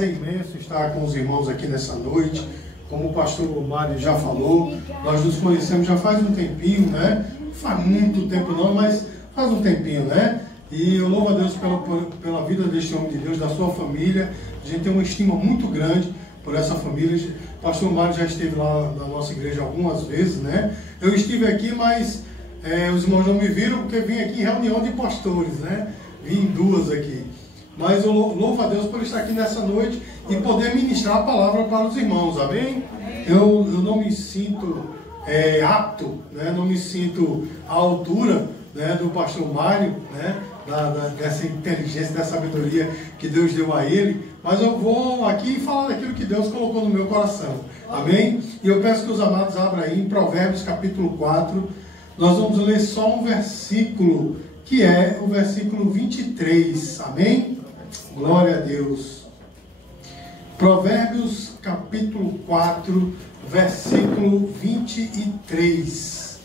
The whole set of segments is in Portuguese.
prazer imenso estar com os irmãos aqui nessa noite. Como o pastor Mário já falou, nós nos conhecemos já faz um tempinho, né? Não faz muito tempo não, mas faz um tempinho, né? E eu louvo a Deus pela vida deste homem de Deus, da sua família. A gente tem uma estima muito grande por essa família. O pastor Mário já esteve lá na nossa igreja algumas vezes, né? Eu estive aqui, mas os irmãos não me viram porque vim aqui em reunião de pastores, né? Vim em duas aqui. Mas eu louvo a Deus por estar aqui nessa noite e poder ministrar a palavra para os irmãos, amém? Eu não me sinto apto, né? Não me sinto à altura, né, do pastor Mário, né? Dessa inteligência, dessa sabedoria que Deus deu a ele, mas eu vou aqui falar daquilo que Deus colocou no meu coração, amém? E eu peço que os amados abram aí em Provérbios capítulo 4, nós vamos ler só um versículo, que é o versículo 23, amém? Glória a Deus. Provérbios capítulo 4, versículo 23.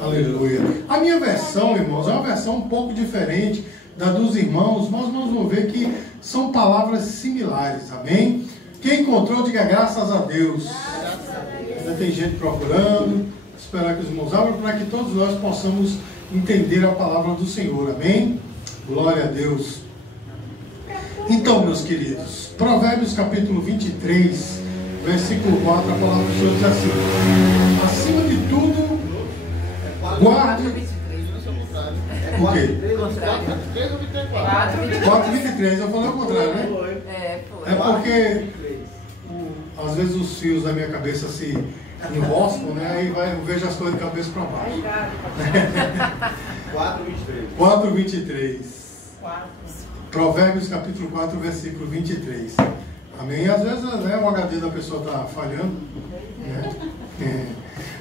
Aleluia. A minha versão, irmãos, é uma versão um pouco diferente da dos irmãos, mas nós vamos ver que são palavras similares, amém? Quem encontrou, diga graças a Deus. Ainda tem gente procurando, esperar que os irmãos abram para que todos nós possamos entender a palavra do Senhor, amém? Glória a Deus. Então, meus queridos, Provérbios capítulo 23, versículo 4, a palavra do Senhor diz assim: acima de tudo, guarde. O quê? 4:23, eu falei ao contrário, né? É porque às vezes os fios da minha cabeça se enroscam, né? Aí eu vejo as coisas de cabeça para baixo. 4:23. Provérbios capítulo 4, versículo 23. Amém? Às vezes, né, o HD da pessoa está falhando, né?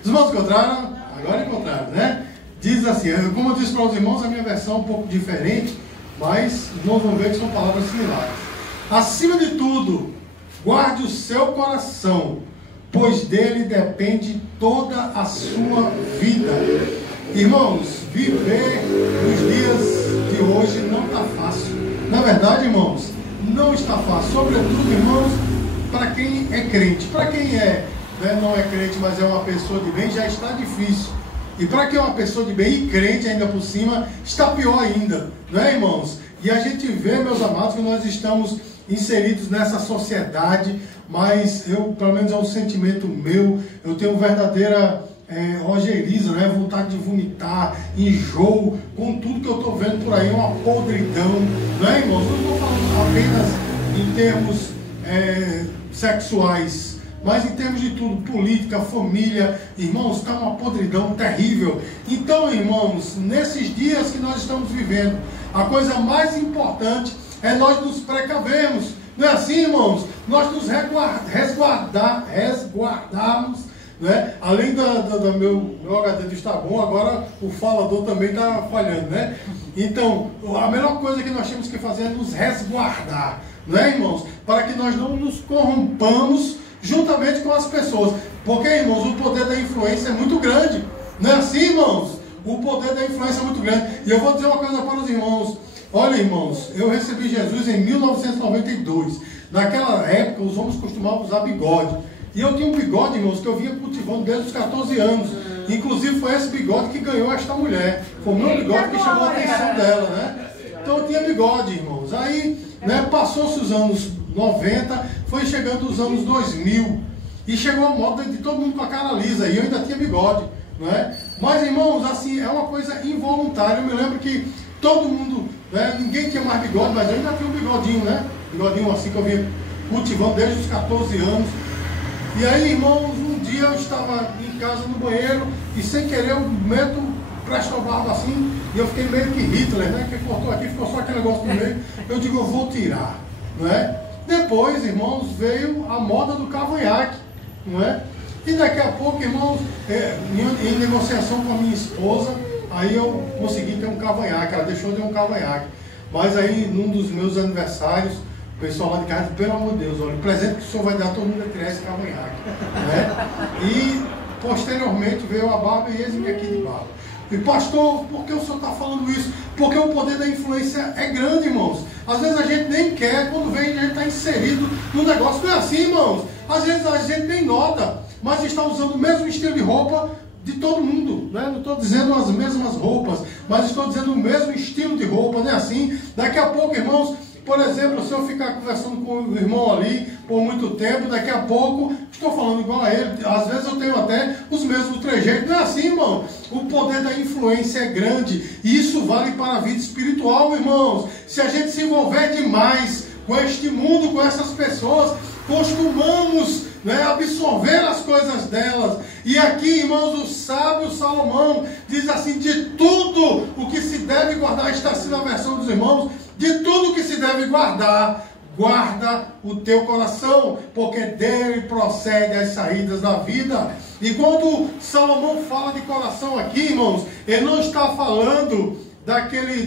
Os irmãos encontraram? Agora encontraram, né? Diz assim, como eu disse para os irmãos, a minha versão é um pouco diferente, mas nós vamos ver que são palavras similares. Acima de tudo, guarde o seu coração, pois dele depende toda a sua vida. Irmãos, viver nos dias de hoje não está fácil. Na verdade, irmãos, não está fácil. Sobretudo, irmãos, para quem é crente. Para quem não é crente, mas é uma pessoa de bem, já está difícil. E para quem é uma pessoa de bem e crente ainda por cima, está pior ainda. Não é, irmãos? E a gente vê, meus amados, que nós estamos inseridos nessa sociedade, mas pelo menos é um sentimento meu, eu tenho verdadeira rogeriza, né? Vontade de vomitar, enjoo, com tudo que eu estou vendo por aí, uma podridão, não é, irmãos? Eu não estou falando apenas em termos sexuais, mas em termos de tudo, política, família, irmãos, está uma podridão terrível. Então, irmãos, nesses dias que nós estamos vivendo, a coisa mais importante é nós nos precavermos, não é assim, irmãos? Nós nos resguardarmos, né? Além do meu HD está bom, agora o falador também está falhando, né? Então, a melhor coisa que nós temos que fazer é nos resguardar, não é, irmãos? Para que nós não nos corrompamos juntamente com as pessoas. Porque, irmãos, o poder da influência é muito grande, não é assim, irmãos? O poder da influência é muito grande. E eu vou dizer uma coisa para os irmãos. Olha, irmãos, eu recebi Jesus em 1992. Naquela época, os homens costumavam usar bigode. E eu tinha um bigode, irmãos, que eu vinha cultivando desde os 14 anos. Inclusive foi esse bigode que ganhou esta mulher. Foi o meu bigode que chamou a atenção dela, né? Então eu tinha bigode, irmãos. Aí, né, passou-se os anos 90, foi chegando os anos 2000. E chegou a moda de todo mundo com a cara lisa. E eu ainda tinha bigode, não é? Mas, irmãos, assim, é uma coisa involuntária. Eu me lembro que todo mundo, né, ninguém tinha mais bigode, mas eu ainda tinha um bigodinho, né? Bigodinho assim que eu vinha cultivando desde os 14 anos. E aí, irmãos, um dia eu estava em casa no banheiro e sem querer eu meto, presto a barba assim, e eu fiquei meio que Hitler, né? Que cortou aqui, ficou só aquele negócio no meio. Eu digo, eu vou tirar, não é? Depois, irmãos, veio a moda do cavanhaque, não é? E daqui a pouco, irmãos, em negociação com a minha esposa, aí eu consegui ter um cavanhaque, ela deixou de ter um cavanhaque. Mas aí, num dos meus aniversários, o pessoal lá de casa, pelo amor de Deus, olha, o presente que o senhor vai dar, todo mundo vai tirar esse cavanhaque, né? E posteriormente veio a barba e eis-me aqui de barba. E pastor, por que o senhor está falando isso? Porque o poder da influência é grande, irmãos. Às vezes a gente nem quer, quando vem a gente está inserido no negócio. Não é assim, irmãos. Às vezes a gente nem nota, mas está usando o mesmo estilo de roupa de todo mundo, né? Não estou dizendo as mesmas roupas, mas estou dizendo o mesmo estilo de roupa, não é assim? Daqui a pouco, irmãos, por exemplo, se eu ficar conversando com o irmão ali por muito tempo, daqui a pouco estou falando igual a ele, às vezes eu tenho até os mesmos trejeitos, não é assim, irmão? O poder da influência é grande, e isso vale para a vida espiritual, irmãos. Se a gente se envolver demais com este mundo, com essas pessoas, costumamos, né, absorver as coisas delas. E aqui, irmãos, o sábio Salomão diz assim: de tudo o que se deve guardar, está assim na versão dos irmãos, de tudo o que se deve guardar, guarda o teu coração, porque dele procede as saídas da vida. E quando Salomão fala de coração aqui, irmãos, ele não está falando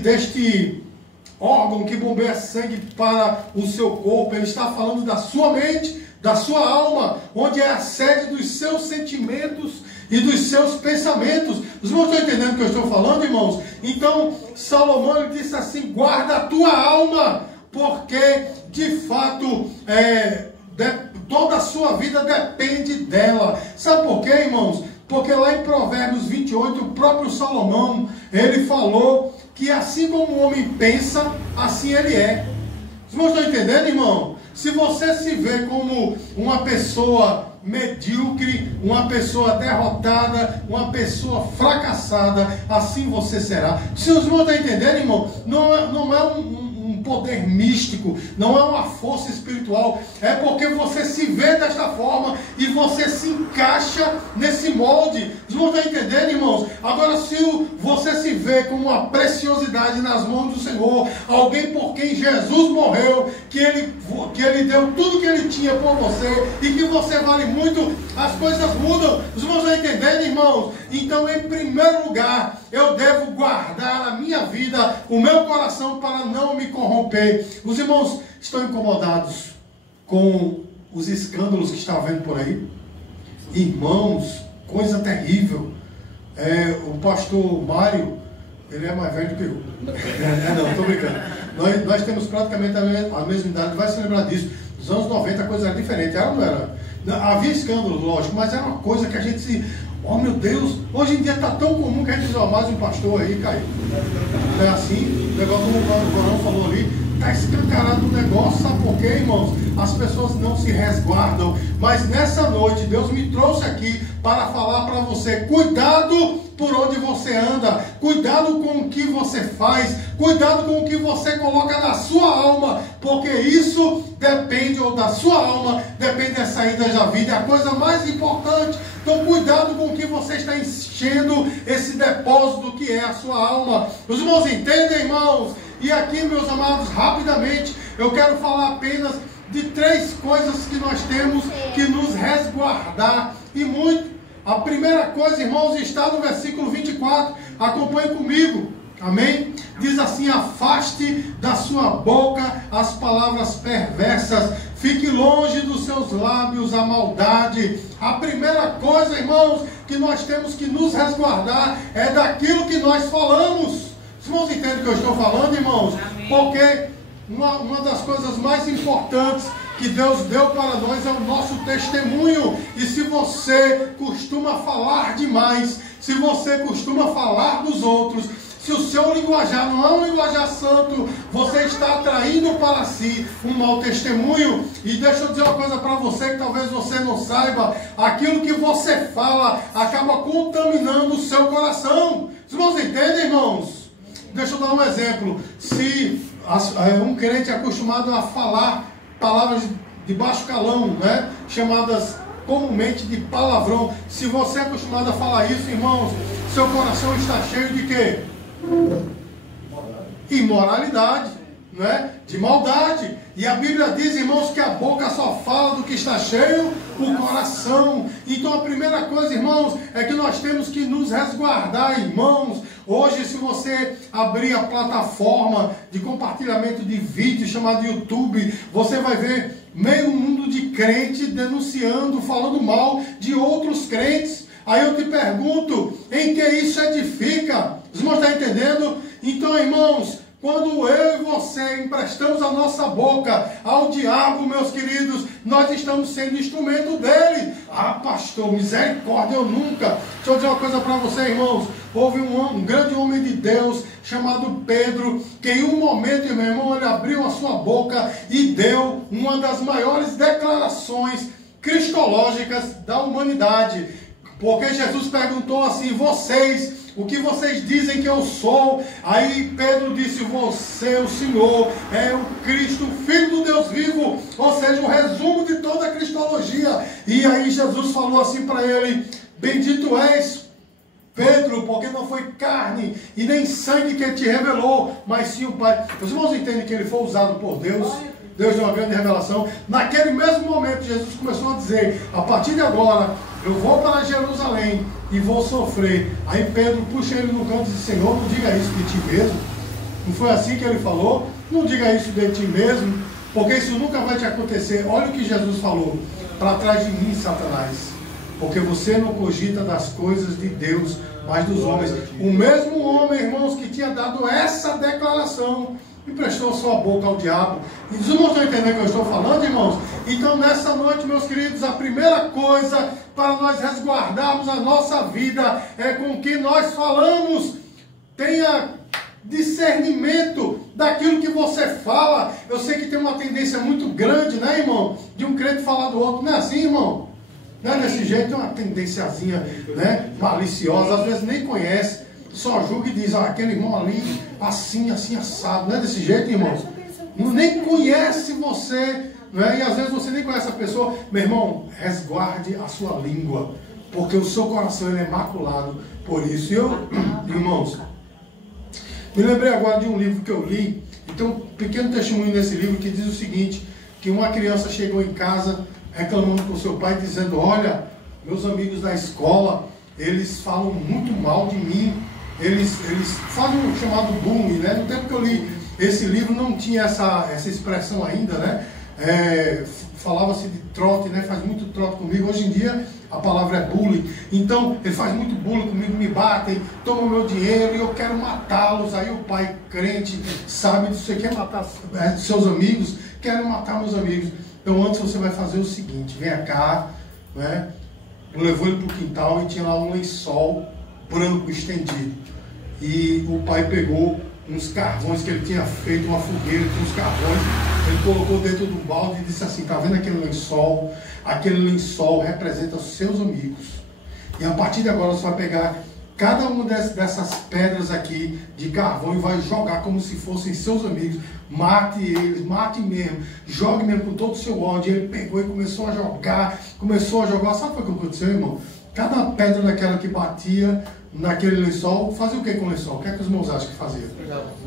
deste órgão que bombeia sangue para o seu corpo, ele está falando da sua mente, da sua alma, onde é a sede dos seus sentimentos e dos seus pensamentos. Os irmãos estão entendendo o que eu estou falando, irmãos? Então, Salomão ele disse assim: guarda a tua alma, porque de fato toda a sua vida depende dela. Sabe por quê, irmãos? Porque lá em Provérbios 28, o próprio Salomão, ele falou que assim como o homem pensa, assim ele é. Os irmãos estão entendendo, irmão? Se você se vê como uma pessoa medíocre, uma pessoa derrotada, uma pessoa fracassada, assim você será. Se os irmãos estão entendendo, irmão, não é um poder místico, não é uma força espiritual, é porque você se vê desta forma e você se encaixa nesse molde. Os irmãos estão entendendo, irmãos? Agora, se você se vê como uma preciosidade nas mãos do Senhor, alguém por quem Jesus morreu, que ele deu tudo que ele tinha por você e que você vale muito, as coisas mudam. Os irmãos estão entendendo, irmãos? Então, em primeiro lugar, eu devo guardar a minha vida, o meu coração, para não me corromper. Os irmãos estão incomodados com os escândalos que estão havendo por aí? Irmãos, coisa terrível. O pastor Mário, ele é mais velho que eu. Não, estou brincando. Nós temos praticamente a mesma idade, vai se lembrar disso. Nos anos 90 a coisa era diferente, não era? Havia escândalos, lógico, mas era uma coisa que a gente se... Oh, meu Deus, hoje em dia está tão comum que a gente diz: mais um pastor aí caiu. Não é assim? O negócio como o Corão falou ali, está escancarado o negócio. Sabe por quê, irmãos? As pessoas não se resguardam. Mas nessa noite, Deus me trouxe aqui para falar para você: cuidado por onde você anda, cuidado com o que você faz, cuidado com o que você coloca na sua alma, porque isso depende, ou da sua alma, depende das saídas da vida, é a coisa mais importante. Então, cuidado com o que você está enchendo esse depósito que é a sua alma. Os irmãos entendem, irmãos? E aqui, meus amados, rapidamente, eu quero falar apenas de 3 coisas que nós temos que nos resguardar, e muito. A primeira coisa, irmãos, está no versículo 24. Acompanhe comigo. Amém? Diz assim: afaste da sua boca as palavras perversas, fique longe dos seus lábios a maldade. A primeira coisa, irmãos, que nós temos que nos resguardar é daquilo que nós falamos. Os irmãos entendem o que eu estou falando, irmãos? Amém. Porque uma das coisas mais importantes que Deus deu para nós é o nosso testemunho. E se você costuma falar demais, se você costuma falar dos outros, se o seu linguajar não é um linguajar santo, você está atraindo para si um mau testemunho. E deixa eu dizer uma coisa para você que talvez você não saiba: aquilo que você fala acaba contaminando o seu coração. Os irmãos entendem, irmãos? Deixa eu dar um exemplo. Se um crente é acostumado a falar palavras de baixo calão, né, chamadas comumente de palavrão, se você é acostumado a falar isso, irmãos, seu coração está cheio de quê? Imoralidade, né? De maldade. E a Bíblia diz, irmãos, que a boca só fala do que está cheio o coração. Então a primeira coisa, irmãos, é que nós temos que nos resguardar, irmãos. Hoje, se você abrir a plataforma de compartilhamento de vídeo chamado YouTube, você vai ver meio mundo de crente denunciando, falando mal de outros crentes. Aí eu te pergunto, em que isso edifica? Os irmãos estão entendendo? Então, irmãos, Quando eu e você emprestamos a nossa boca ao diabo, meus queridos, nós estamos sendo instrumento dele. Ah, pastor, misericórdia, eu nunca. Deixa eu dizer uma coisa para você, irmãos. Houve um grande homem de Deus chamado Pedro, que em um momento, meu irmão, ele abriu a sua boca e deu uma das maiores declarações cristológicas da humanidade. Porque Jesus perguntou assim: vocês, o que vocês dizem que eu sou? Aí Pedro disse: você, o Senhor, é o Cristo, o Filho do Deus vivo. Ou seja, o resumo de toda a cristologia. E aí Jesus falou assim para ele: bendito és, Pedro, porque não foi carne e nem sangue que te revelou, mas sim o Pai. Os irmãos entendem que ele foi usado por Deus. Deus deu uma grande revelação. Naquele mesmo momento, Jesus começou a dizer: a partir de agora, eu vou para Jerusalém e vou sofrer. Aí Pedro puxa ele no canto e diz: Senhor, não diga isso de ti mesmo. Não foi assim que ele falou? Não diga isso de ti mesmo, porque isso nunca vai te acontecer. Olha o que Jesus falou: para trás de mim, Satanás, porque você não cogita das coisas de Deus, mas dos homens. O mesmo homem, irmãos, que tinha dado essa declaração, emprestou sua boca ao diabo. E os irmãos estão entendendo o que eu estou falando, irmãos? Então, nessa noite, meus queridos, a primeira coisa para nós resguardarmos a nossa vida é com o que nós falamos. Tenha discernimento daquilo que você fala. Eu sei que tem uma tendência muito grande, né, irmão? De um crente falar do outro. Não é assim, irmão? Não é desse jeito, tem uma tendenciazinha, né, maliciosa, às vezes nem conhece, só julga e diz: aquele irmão ali, assim, assim, assado. Não é desse jeito, irmão? Nem conhece você, né? E às vezes você nem conhece a pessoa. Meu irmão, resguarde a sua língua, porque o seu coração ele é maculado por isso. E eu, irmãos, me lembrei agora de um livro que eu li, e tem um pequeno testemunho nesse livro que diz o seguinte: que uma criança chegou em casa reclamando com seu pai, dizendo: olha, meus amigos da escola, eles falam muito mal de mim, eles fazem um chamado bullying, né? No tempo que eu li esse livro não tinha essa expressão ainda, né? Falava-se de trote, né? Faz muito trote comigo. Hoje em dia a palavra é bullying. Então ele faz muito bullying comigo, me batem, tomam meu dinheiro e eu quero matá-los. Aí o pai crente sabe disso: você quer matar seus amigos? Quero matar meus amigos. Então antes você vai fazer o seguinte: vem cá, né? Levou ele para o quintal e tinha lá um lençol branco estendido. E o pai pegou uns carvões que ele tinha feito, uma fogueira, tinha uns carvões, ele colocou dentro do balde e disse assim: tá vendo aquele lençol? Aquele lençol representa os seus amigos. E a partir de agora você vai pegar cada uma dessas pedras aqui de carvão e vai jogar como se fossem seus amigos. Mate eles, mate mesmo, jogue mesmo com todo o seu ódio. E ele pegou e começou a jogar. Sabe o que aconteceu, irmão? Cada pedra daquela que batia naquele lençol, fazia o que com o lençol? O que é que os irmãos acham que fazia?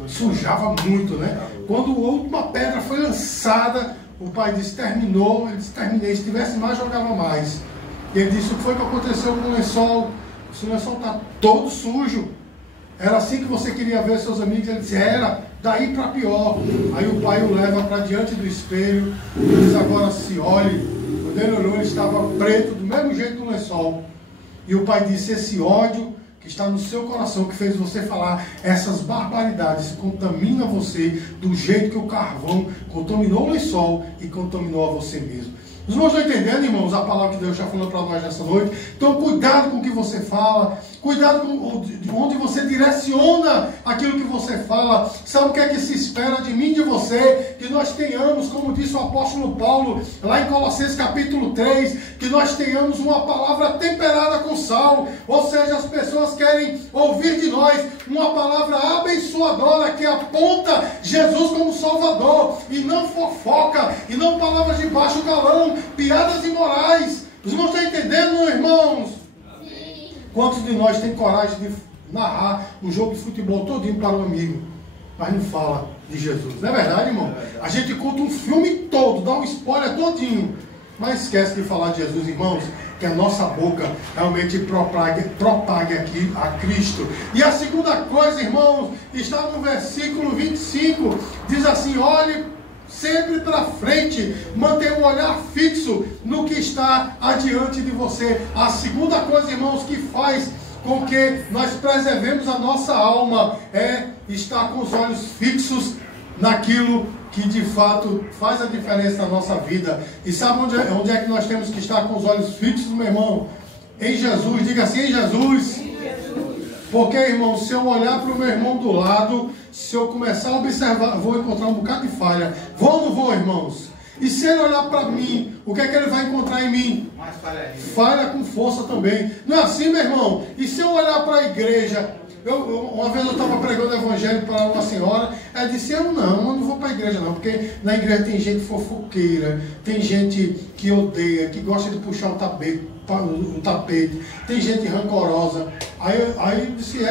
Sujava muito, né? Quando a última pedra foi lançada, o pai disse: terminou. Ele disse: terminei, se tivesse mais, jogava mais. E ele disse: o que foi que aconteceu com o lençol? O lençol está todo sujo. Era assim que você queria ver seus amigos? Ele disse: era, daí para pior. Aí o pai o leva para diante do espelho e diz: agora se olhe. Quando ele olhou, ele estava preto, do mesmo jeito do lençol. E o pai disse: esse ódio que está no seu coração, que fez você falar essas barbaridades, contamina você do jeito que o carvão contaminou o lençol e contaminou a você mesmo. Os irmãos estão entendendo, irmãos, a palavra que Deus está falando para nós nessa noite? Então cuidado com o que você fala, cuidado com onde você direciona aquilo que você fala. Sabe o que é que se espera de mim e de você? Que nós tenhamos, como disse o apóstolo Paulo, lá em Colossenses capítulo 3, que nós tenhamos uma palavra temperada com sal. Ou seja, as pessoas querem ouvir de nós uma palavra abençoadora que aponta Jesus como Salvador, e não fofoca, e não palavras de baixo calão, piadas imorais. Os irmãos estão entendendo, irmãos? Sim. Quantos de nós tem coragem de narrar um jogo de futebol todinho para um amigo, mas não fala de Jesus? Não é verdade, irmão? A gente conta um filme todo, dá um spoiler todinho, mas esquece de falar de Jesus, irmãos. Que a nossa boca realmente propague aqui a Cristo. E a segunda coisa, irmãos, está no versículo 25, diz assim: olhe sempre para frente, mantenha um olhar fixo no que está adiante de você. A segunda coisa, irmãos, que faz com que nós preservemos a nossa alma, é estar com os olhos fixos naquilo que de fato faz a diferença na nossa vida. E sabe onde é que nós temos que estar com os olhos fixos, meu irmão? Em Jesus. Diga assim: em Jesus. Porque, irmão, se eu olhar para o meu irmão do lado, se eu começar a observar, vou encontrar um bocado de falha. Vou ou não vou, irmãos? E se ele olhar para mim, o que é que ele vai encontrar em mim? Falha com força também. Não é assim, meu irmão? E se eu olhar para a igreja, uma vez eu estava pregando o evangelho para uma senhora, ela disse: eu não vou para a igreja não, porque na igreja tem gente fofoqueira, tem gente que odeia, que gosta de puxar o tapete, tem gente rancorosa. Aí eu disse: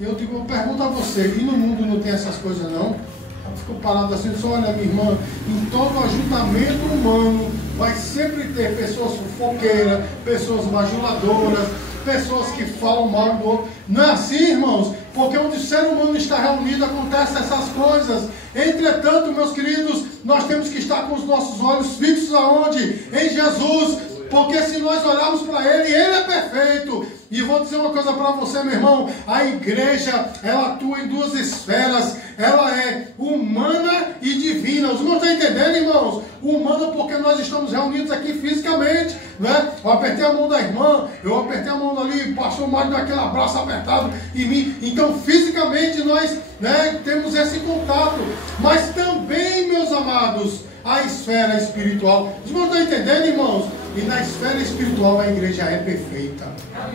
eu digo, eu pergunto a você, e no mundo não tem essas coisas não? Ela ficou parada assim, só olha, minha irmã, em todo ajuntamento humano vai sempre ter pessoas fofoqueiras, pessoas bajuladoras, pessoas que falam mal do outro. Não é assim, irmãos? Porque onde o ser humano está reunido acontecem essas coisas. Entretanto, meus queridos, nós temos que estar com os nossos olhos fixos aonde? Em Jesus. Porque se nós olharmos para Ele, Ele é perfeito. E vou dizer uma coisa para você, meu irmão. A igreja, ela atua em duas esferas. Ela é humana e divina. Os irmãos estão entendendo, irmãos? Humana porque nós estamos reunidos aqui fisicamente, né? Eu apertei a mão da irmã, eu apertei a mão ali, passou mais daquele abraço apertado em mim. Então, fisicamente, nós, né, temos esse contato. Mas também, meus amados, a esfera espiritual. Os irmãos estão entendendo, irmãos? E na esfera espiritual a igreja é perfeita.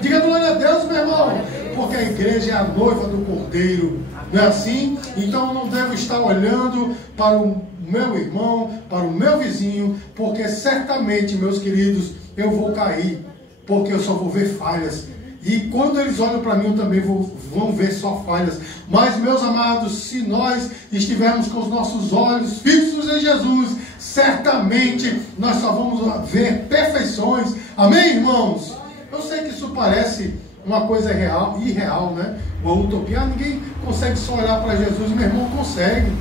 Diga glória a Deus, meu irmão. Porque a igreja é a noiva do Cordeiro. Não é assim? Então eu não devo estar olhando para o meu irmão, para o meu vizinho, porque certamente, meus queridos, eu vou cair. Porque eu só vou ver falhas. E quando eles olham para mim, eu também vão ver só falhas. Mas, meus amados, se nós estivermos com os nossos olhos fixos em Jesus, certamente nós só vamos ver perfeições. Amém, irmãos? Eu sei que isso parece uma coisa irreal, né? Uma utopia. Ninguém consegue só olhar para Jesus. Meu irmão, consegue.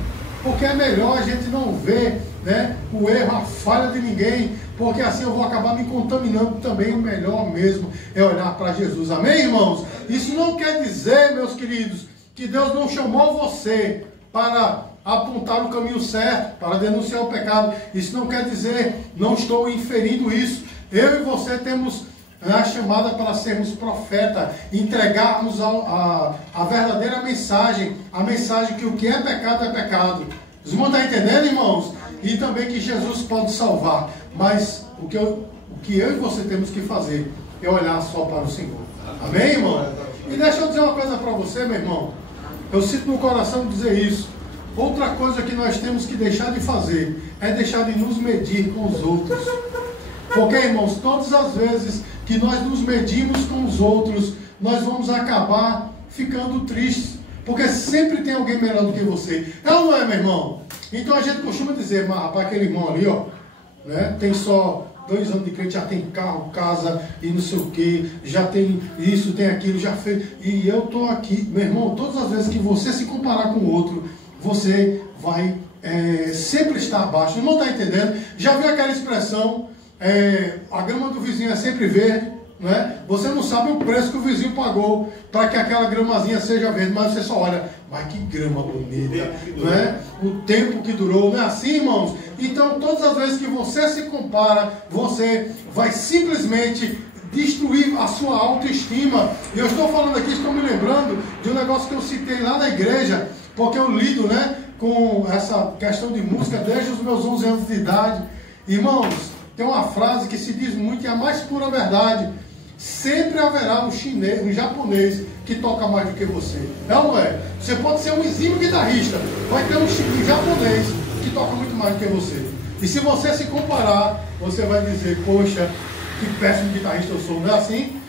Porque é melhor a gente não ver, né, o erro, a falha de ninguém, porque assim eu vou acabar me contaminando também. O melhor mesmo é olhar para Jesus. Amém, irmãos? Isso não quer dizer, meus queridos, que Deus não chamou você para apontar o caminho certo, para denunciar o pecado. Isso não quer dizer, não estou inferindo isso. Eu e você temos a chamada para sermos profeta, entregarmos a verdadeira mensagem, a mensagem que o que é pecado. Os irmãos estão entendendo, irmãos? E também que Jesus pode salvar. Mas o que eu e você temos que fazer é olhar só para o Senhor. Amém, irmão? E deixa eu dizer uma coisa para você, meu irmão. Eu sinto no coração dizer isso. Outra coisa que nós temos que deixar de fazer é deixar de nos medir com os outros. Porque, irmãos, todas as vezes que nós nos medimos com os outros, nós vamos acabar ficando tristes. Porque sempre tem alguém melhor do que você. É ou não é, meu irmão? Então a gente costuma dizer: mas rapaz, aquele irmão ali, ó, né, tem só 2 anos de crente, já tem carro, casa e não sei o que, já tem isso, tem aquilo, já fez. E eu estou aqui, meu irmão, todas as vezes que você se comparar com o outro, você vai sempre estar abaixo. O irmão está entendendo? Já viu aquela expressão, a grama do vizinho é sempre verde, não é? Você não sabe o preço que o vizinho pagou para que aquela gramazinha seja verde, mas você só olha: mas que grama bonita, não é? O tempo que durou, não é assim, irmãos? Então, todas as vezes que você se compara, você vai simplesmente destruir a sua autoestima. E eu estou falando aqui, estou me lembrando de um negócio que eu citei lá na igreja, porque eu lido, né, com essa questão de música desde os meus 11 anos de idade. Irmãos, tem uma frase que se diz muito e é a mais pura verdade: sempre haverá um chinês, um japonês que toca mais do que você. É ou não é? Você pode ser um exímio guitarrista, vai ter um japonês que toca muito mais do que você. E se você se comparar, você vai dizer: poxa, que péssimo guitarrista eu sou. Não é assim?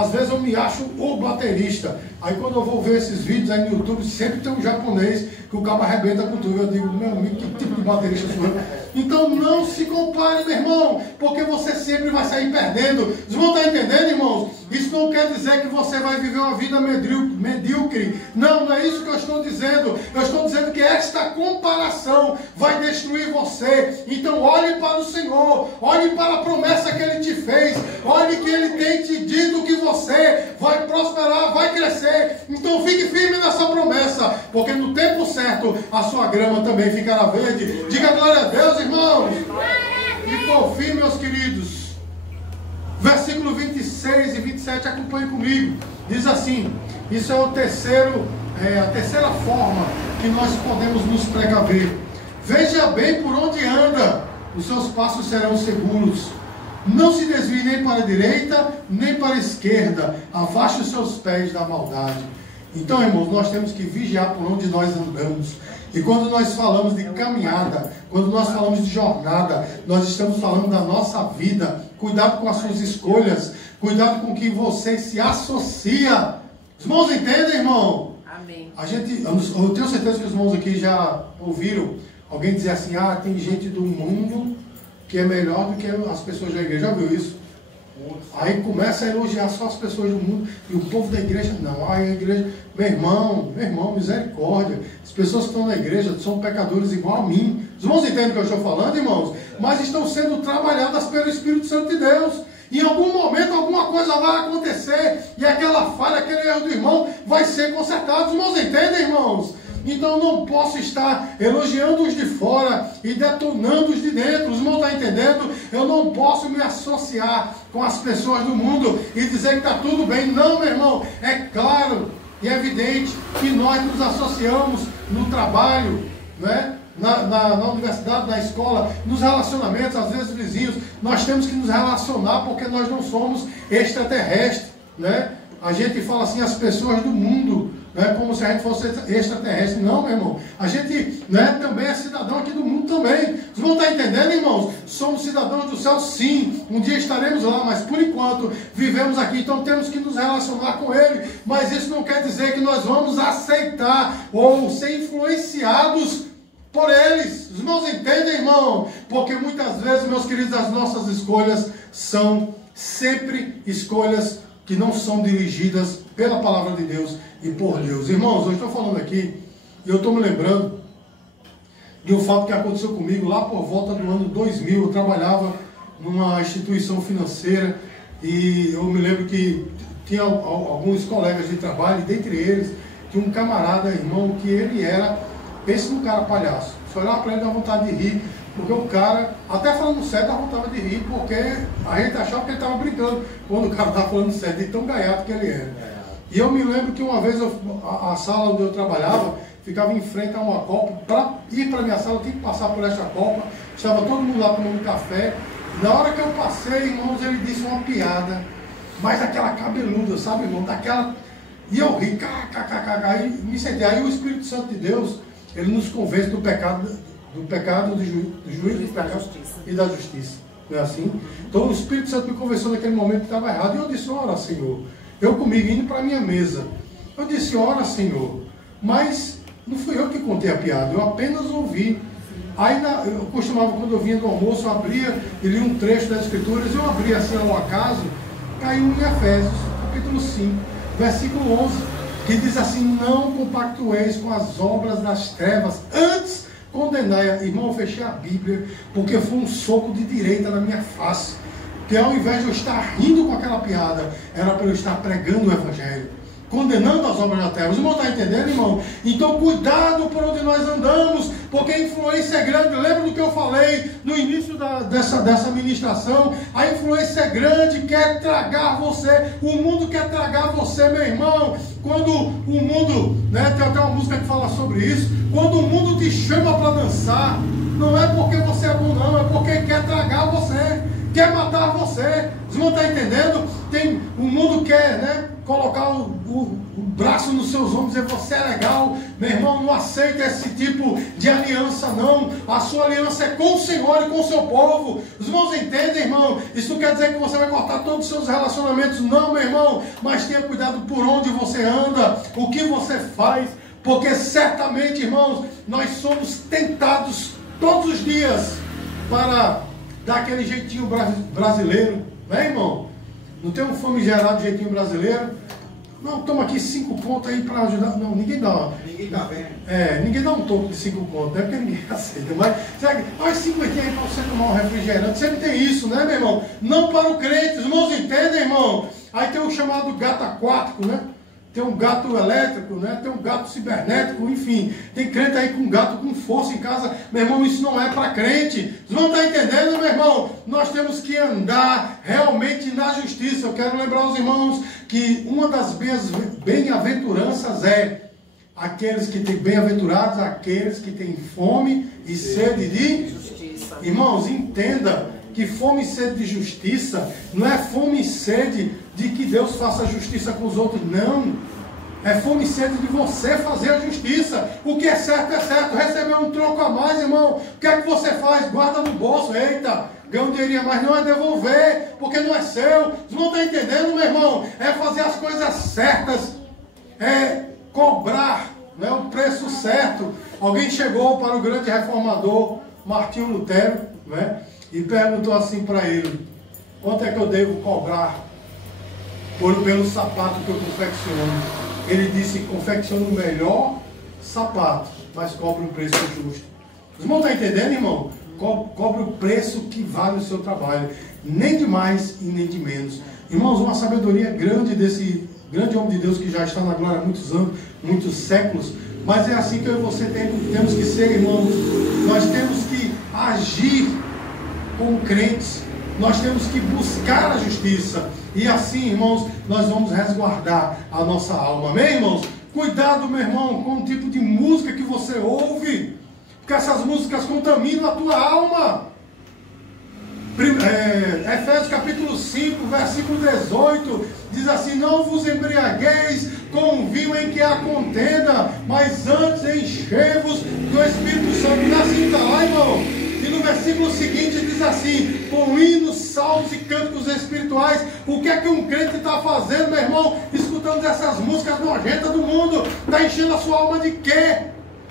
Às vezes eu me acho o baterista. Aí quando eu vou ver esses vídeos aí no YouTube, sempre tem um japonês que o cabo arrebenta com tudo. Eu digo: meu amigo, que tipo de baterista sou eu? Então não se compare, meu irmão, porque você sempre vai sair perdendo. Os irmãos estão entendendo, irmãos? Isso não quer dizer que você vai viver uma vida medíocre. Não, não é isso que eu estou dizendo. Eu estou dizendo que esta comparação vai destruir você. Então olhe para o Senhor, olhe para a promessa que Ele te fez, olhe que Ele tem te dito que você vai prosperar, vai crescer. Então fique firme nessa promessa, porque no tempo certo a sua grama também ficará verde. Diga glória a Deus, irmãos. E por fim, meus queridos, versículo 26 e 27, acompanhe comigo. Diz assim, isso é a terceira forma que nós podemos nos precaver. Veja bem por onde anda, os seus passos serão seguros. Não se desvie nem para a direita, nem para a esquerda. Afaste os seus pés da maldade. Então, irmãos, nós temos que vigiar por onde nós andamos. E quando nós falamos de caminhada, quando nós falamos de jornada, nós estamos falando da nossa vida. Cuidado com as suas escolhas. Cuidado com que você se associa. Os irmãos entendem, irmão? Amém. Eu tenho certeza que os irmãos aqui já ouviram alguém dizer assim, tem gente do mundo que é melhor do que as pessoas da igreja. Já ouviu isso? Aí começa a elogiar só as pessoas do mundo e o povo da igreja não. A igreja, meu irmão, misericórdia. As pessoas que estão na igreja são pecadores igual a mim. Os irmãos entendem o que eu estou falando, irmãos? Mas estão sendo trabalhadas pelo Espírito Santo de Deus. Em algum momento alguma coisa vai acontecer e aquela falha, aquele erro do irmão vai ser consertado. Os irmãos entendem, irmãos? Então eu não posso estar elogiando os de fora e detonando os de dentro. Os irmãos estão entendendo? Eu não posso me associar com as pessoas do mundo e dizer que está tudo bem. Não, meu irmão. É claro e evidente que nós nos associamos no trabalho, né? Na universidade, na escola, nos relacionamentos, às vezes vizinhos. Nós temos que nos relacionar porque nós não somos extraterrestres, né? A gente fala assim, as pessoas do mundo, né, como se a gente fosse extraterrestre. Não, meu irmão. A gente, né, também é cidadão aqui do mundo também. Vocês vão estar entendendo, irmãos? Somos cidadãos do céu, sim. Um dia estaremos lá, mas por enquanto vivemos aqui. Então temos que nos relacionar com Ele. Mas isso não quer dizer que nós vamos aceitar ou ser influenciados por eles. Os irmãos entendem, irmão? Porque muitas vezes, meus queridos, as nossas escolhas são sempre escolhas que não são dirigidas pela palavra de Deus e por Deus. Irmãos, eu estou falando aqui e eu estou me lembrando de um fato que aconteceu comigo lá por volta do ano 2000. Eu trabalhava numa instituição financeira e eu me lembro que tinha alguns colegas de trabalho, e dentre eles tinha um camarada, irmão, que ele era, pense num cara palhaço. Se olhar para ele dá vontade de rir, porque o cara, até falando sério, dá vontade de rir, porque a gente achava que ele estava brincando quando o cara estava falando sério, de tão gaiato que ele era. E eu me lembro que uma vez a sala onde eu trabalhava ficava em frente a uma copa. Para ir para a minha sala eu tinha que passar por essa copa. Estava todo mundo lá tomando café. Na hora que eu passei, irmãos, ele disse uma piada, mas aquela cabeluda, sabe, irmão? Daquela... E eu ri, aí me sentei. Aí o Espírito Santo de Deus, ele nos convence do pecado, do juízo do pecado e da justiça. Não é assim? Então o Espírito Santo me convenceu naquele momento que estava errado. E eu disse, ora, Senhor, eu comigo indo para a minha mesa. Eu disse, ora, Senhor, mas não fui eu que contei a piada, eu apenas ouvi. Aí eu costumava, quando eu vinha do almoço, eu abria e lia um trecho das Escrituras, eu abria assim ao acaso, caiu em Efésios, capítulo 5, versículo 11, que diz assim, não compactueis com as obras das trevas, antes condenai. Irmão, eu fechei a Bíblia, porque foi um soco de direita na minha face, que ao invés de eu estar rindo com aquela piada, era para eu estar pregando o Evangelho, condenando as obras da terra. Os irmãos estão entendendo, irmão? Então cuidado por onde nós andamos, porque a influência é grande. Lembra do que eu falei no início dessa ministração? A influência é grande, quer tragar você. O mundo quer tragar você, meu irmão. Quando o mundo, né, tem até uma música que fala sobre isso, quando o mundo te chama para dançar, não é porque você é bom não, é porque quer tragar você, quer matar você. Os irmãos estão entendendo? O mundo quer, né, colocar o braço nos seus ombros e dizer, você é legal. Meu irmão, não aceita esse tipo de aliança não. A sua aliança é com o Senhor e com o seu povo. Os irmãos entendem, irmão? Isso não quer dizer que você vai cortar todos os seus relacionamentos, não, meu irmão. Mas tenha cuidado por onde você anda, o que você faz, porque certamente, irmãos, nós somos tentados todos os dias para dar aquele jeitinho brasileiro, né, irmão? Não tem um famigerado jeitinho brasileiro? Não, toma aqui 5 contos aí para ajudar. Não, ninguém dá. Ninguém tá vendo. Ninguém dá um toco de 5 contos, né? Porque ninguém aceita. Mas, sabe, olha 50 aí para você tomar um refrigerante. Sempre tem isso, né, meu irmão? Não para o crente. Os irmãos entendem, irmão? Aí tem o chamado gato aquático, né? Tem um gato elétrico, né? Tem um gato cibernético, enfim. Tem crente aí com gato com força em casa. Meu irmão, isso não é para crente. Vocês não estão entendendo, meu irmão? Nós temos que andar realmente na justiça. Eu quero lembrar os irmãos que uma das bem-aventuranças é aqueles que têm bem-aventurados, aqueles que têm fome e sede de justiça. Irmãos, entenda que fome e sede de justiça não é fome e sede de que Deus faça justiça com os outros, não. É fome e sede de você fazer a justiça. O que é certo é certo. Receber um troco a mais, irmão, o que é que você faz? Guarda no bolso. Eita, ganha um dinheirinho a mais. Não é devolver, porque não é seu. Você não está entendendo, meu irmão? É fazer as coisas certas. É cobrar, né, o preço certo. Alguém chegou para o grande reformador Martinho Lutero, né, e perguntou assim para ele: quanto é que eu devo cobrar pelo sapato que eu confecciono? Ele disse: confeccione o melhor sapato, mas cobre um preço justo. Os irmãos estão entendendo, irmão? Cobre o preço que vale o seu trabalho, nem de mais e nem de menos. Irmãos, uma sabedoria grande desse grande homem de Deus que já está na glória há muitos anos, muitos séculos. Mas é assim que eu e você temos que ser, irmãos. Nós temos que agir como crentes. Nós temos que buscar a justiça. E assim, irmãos, nós vamos resguardar a nossa alma. Amém, irmãos? Cuidado, meu irmão, com o tipo de música que você ouve, porque essas músicas contaminam a tua alma. Efésios capítulo 5, versículo 18, diz assim: não vos embriagueis com o vinho em que há contenda, mas antes enchei-vos do Espírito Santo. E assim está lá, irmão. E no versículo seguinte diz assim: com hinos, salmos e cânticos espirituais. O que é que um crente está fazendo, meu irmão? Escutando essas músicas nojentas do mundo. Está enchendo a sua alma de quê?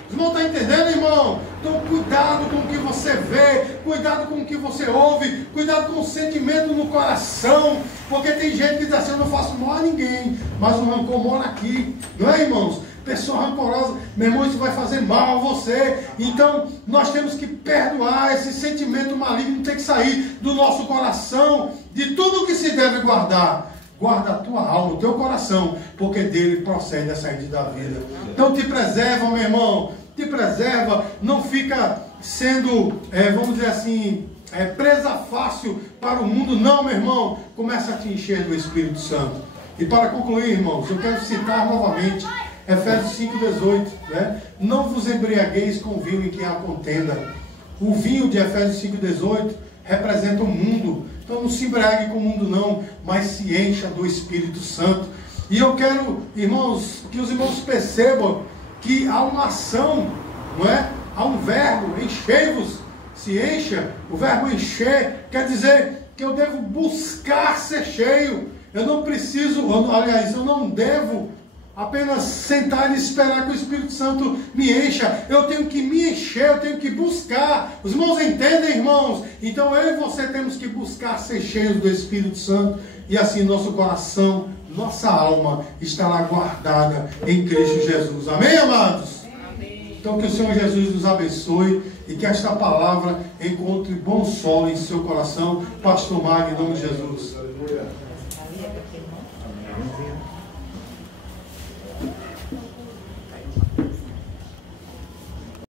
Os irmãos estão entendendo, irmão? Então cuidado com o que você vê, cuidado com o que você ouve, cuidado com o sentimento no coração, porque tem gente que diz assim: eu não faço mal a ninguém, mas o rancor mora aqui, não é, irmãos? Pessoa rancorosa, meu irmão, isso vai fazer mal a você. Então nós temos que perdoar. Esse sentimento maligno tem que sair do nosso coração. De tudo que se deve guardar, guarda a tua alma, o teu coração, porque dele procede a saída da vida. Então te preserva, meu irmão, te preserva. Não fica sendo, vamos dizer assim, presa fácil para o mundo. Não, meu irmão, começa a te encher do Espírito Santo. E para concluir, irmãos, eu quero citar novamente Efésios 5,18, né? Não vos embriagueis com o vinho em que há contenda. O vinho de Efésios 5,18 representa o mundo. Então não se embriague com o mundo não, mas se encha do Espírito Santo. E eu quero, irmãos, que os irmãos percebam que há uma ação, não é? Há um verbo, enchei-vos, se encha. O verbo encher quer dizer que eu devo buscar ser cheio. Eu não preciso, aliás, eu não devo apenas sentar e esperar que o Espírito Santo me encha. Eu tenho que me encher, eu tenho que buscar. Os irmãos entendem, irmãos? Então eu e você temos que buscar ser cheios do Espírito Santo. E assim nosso coração, nossa alma estará guardada em Cristo Jesus. Amém, amados? Amém. Então que o Senhor Jesus nos abençoe e que esta palavra encontre bom solo em seu coração. Pastor Mário, em nome de Jesus. Aleluia.